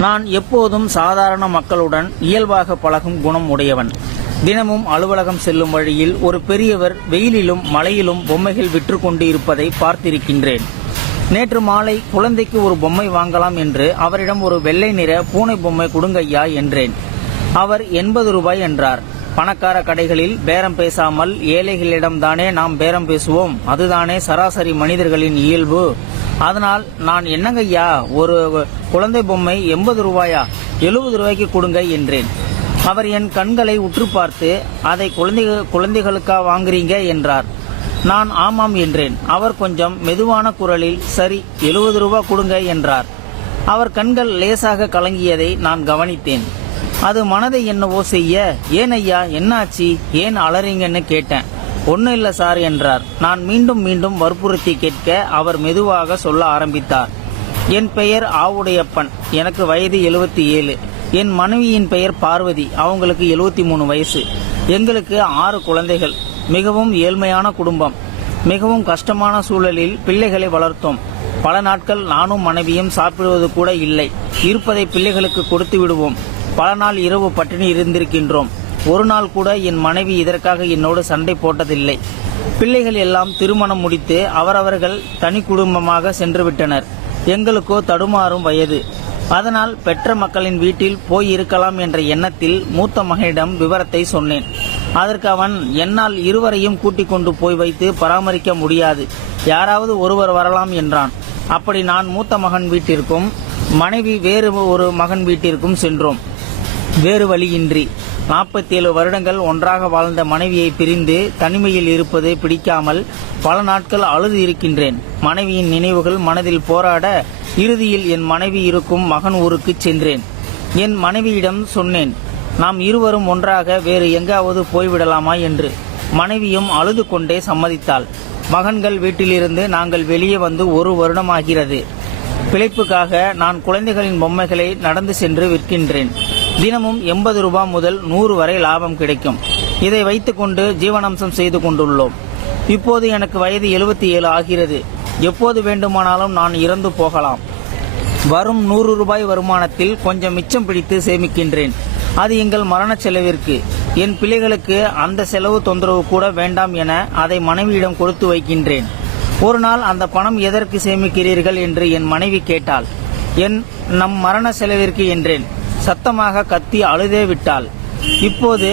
நான் எப்போதும் சாதாரண மக்களுடன் இயல்பாக பழகும் குணம் உடையவன். தினமும் அலுவலகம் செல்லும் வழியில் ஒரு பெரியவர் வெயிலிலும் மழையிலும் பொம்மைகள் விற்று கொண்டு இருப்பதை பார்த்திருக்கின்றேன். நேற்று மாலை குழந்தைக்கு ஒரு பொம்மை வாங்கலாம் என்று அவரிடம் ஒரு வெள்ளை நிற பூனை பொம்மை கொடுங்கய்யா என்றேன். அவர் எண்பது ரூபாய் என்றார். பணக்கார கடைகளில் பேரம் பேசாமல் ஏழைகளிடம்தானே நாம் பேரம் பேசுவோம். அதுதானே சராசரி மனிதர்களின் இயல்பு. அதனால் நான் என்னங்கய்யா ஒரு குழந்தை பொம்மை எண்பது ரூபாயா எழுபது ரூபாய்க்கு கொடுங்க என்றேன். அவர் என் கண்களை உற்று பார்த்து அதை குழந்தை குழந்தைகளுக்கா வாங்குறீங்க? என்றார். நான் ஆமாம் என்றேன். அவர் கொஞ்சம் மெதுவான குரலில் சரி எழுபது ரூபாய் கொடுங்க என்றார். அவர் கண்கள் லேசாக கலங்கியதை நான் கவனித்தேன். அது மனதை என்னவோ செய்ய ஏன் ஐயா என்னாச்சு ஏன் அலறீங்கன்னு கேட்டேன். ஒன்னும் இல்லை சார் என்றார். நான் மீண்டும் மீண்டும் வற்புறுத்தி கேட்க அவர் மெதுவாக சொல்ல ஆரம்பித்தார். என் பெயர் ஆவுடையப்பன். எனக்கு வயது எழுபத்தி ஏழு. என் மனைவியின் பெயர் பார்வதி. அவங்களுக்கு எழுபத்தி மூணு வயசு. எங்களுக்கு ஆறு குழந்தைகள். மிகவும் ஏழ்மையான குடும்பம். மிகவும் கஷ்டமான சூழலில் பிள்ளைகளை வளர்த்தோம். பல நாட்கள் நானும் மனைவியும் சாப்பிடுவது கூட இல்லை. இருப்பதை பிள்ளைகளுக்கு கொடுத்து விடுவோம். பல நாள் இரவு பட்டினி இருந்திருக்கின்றோம். ஒரு நாள் கூட என் மனைவி இதற்காக என்னோடு சண்டை போட்டதில்லை. பிள்ளைகள் எல்லாம் திருமணம் முடித்து அவரவர்கள் தனி குடும்பமாக சென்று விட்டனர் எங்களுக்கோ தடுமாறும் வயது. அதனால் பெற்ற மக்களின் வீட்டில் போய் இருக்கலாம் என்ற எண்ணத்தில் மூத்த மகனிடம் விவரத்தை சொன்னேன். அதற்கு அவன் என்னால் இருவரையும் கூட்டிக் கொண்டு போய் வைத்து பராமரிக்க முடியாது. யாராவது ஒருவர் வரலாம் என்றான். அப்படி நான் மூத்த மகன் வீட்டிற்கும் மனைவி வேறு ஒரு மகன் வீட்டிற்கும் சென்றோம். வேறு வழியின்றி. நாற்பத்தி ஏழு வருடங்கள் ஒன்றாக வாழ்ந்த மனைவியை பிரிந்து தனிமையில் இருப்பது பிடிக்காமல் பல நாட்கள் அழுது இருக்கின்றேன். மனைவியின் நினைவுகள் மனதில் போராட இறுதியில் என் மனைவி இருக்கும் மகன் ஊருக்கு சென்றேன். என் மனைவியிடம் சொன்னேன் நாம் இருவரும் ஒன்றாக வேறு எங்காவது போய்விடலாமா? என்று. மனைவியும் அழுது கொண்டே சம்மதித்தாள். மகன்கள் வீட்டிலிருந்து நாங்கள் வெளியே வந்து ஒரு வருடமாகிறது. பிழைப்புக்காக நான் குழந்தைகளின் பொம்மைகளை நடந்து சென்று விற்கின்றேன். தினமும் எண்பது ரூபாய் முதல் நூறு வரை லாபம் கிடைக்கும். இதை வைத்துக்கொண்டு ஜீவனாம்சம் செய்து கொண்டுள்ளோம். இப்போது எனக்கு வயது எழுபத்தி ஏழு ஆகிறது. எப்போது வேண்டுமானாலும் நான் இறந்து போகலாம். வரும் நூறு ரூபாய் வருமானத்தில் கொஞ்சம் மிச்சம் பிடித்து சேமிக்கின்றேன். அது எங்கள் மரண செலவிற்கு. என் பிள்ளைகளுக்கு அந்த செலவு தொந்தரவு கூட வேண்டாம் என அதை மனைவியிடம் கொடுத்து வைக்கின்றேன். ஒரு நாள் அந்த பணம் எதற்கு சேமிக்கிறீர்கள் என்று என் மனைவி கேட்டாள். என் நம் மரண செலவிற்கு என்றேன். சத்தமாக கத்தி அழுதே விட்டாள். இப்போது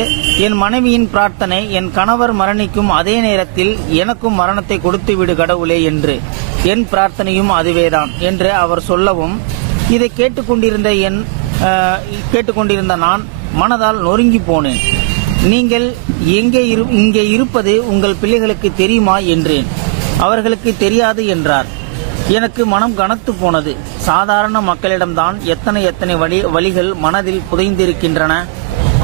என் மனைவியின் பிரார்த்தனை என் கணவர் மரணிக்கும் அதே நேரத்தில் எனக்கும் மரணத்தை கொடுத்து விடு கடவுளே என்று. என் பிரார்த்தனையும் அதுவேதான் என்று அவர் சொல்லவும் இதை கேட்டுக்கொண்டிருந்த என் கேட்டுக்கொண்டிருந்த நான் மனதால் நொறுங்கி போனேன். நீங்கள் எங்கே இரு இங்கே இருப்பது உங்கள் பிள்ளைகளுக்கு தெரியுமா என்றேன். அவர்களுக்கு தெரியாது என்றார். எனக்கு மனம் கனத்து போனது. சாதாரண மக்களிடம்தான் எத்தனை எத்தனை வழி வழிகள் மனதில் புதைந்திருக்கின்றன.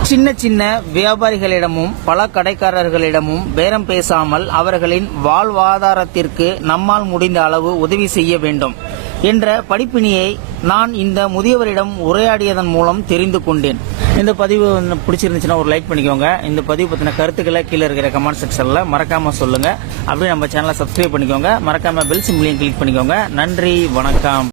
சின்ன சின்ன வியாபாரிகளிடமும் பல கடைக்காரர்களிடமும் பேரம் பேசாமல் அவர்களின் வாழ்வாதாரத்திற்கு நம்மால் முடிந்த அளவு உதவி செய்ய வேண்டும் என்ற படிப்பினியை நான் இந்த முதியவரிடம் உரையாடியதன் மூலம் தெரிந்து கொண்டேன். இந்த பதிவு வந்து பிடிச்சிருந்துச்சுன்னா ஒரு லைக் பண்ணிக்கோங்க. இந்த பதிவு பற்றின கருத்துக்களை கீழே இருக்கிற கமெண்ட் செக்ஷனில் மறக்காம சொல்லுங்க. அப்படியே நம்ம சேனலை சப்ஸ்கிரைப் பண்ணிக்கோங்க. மறக்காம பெல் சிம்பிளையும் கிளிக் பண்ணிக்கோங்க. நன்றி வணக்கம்.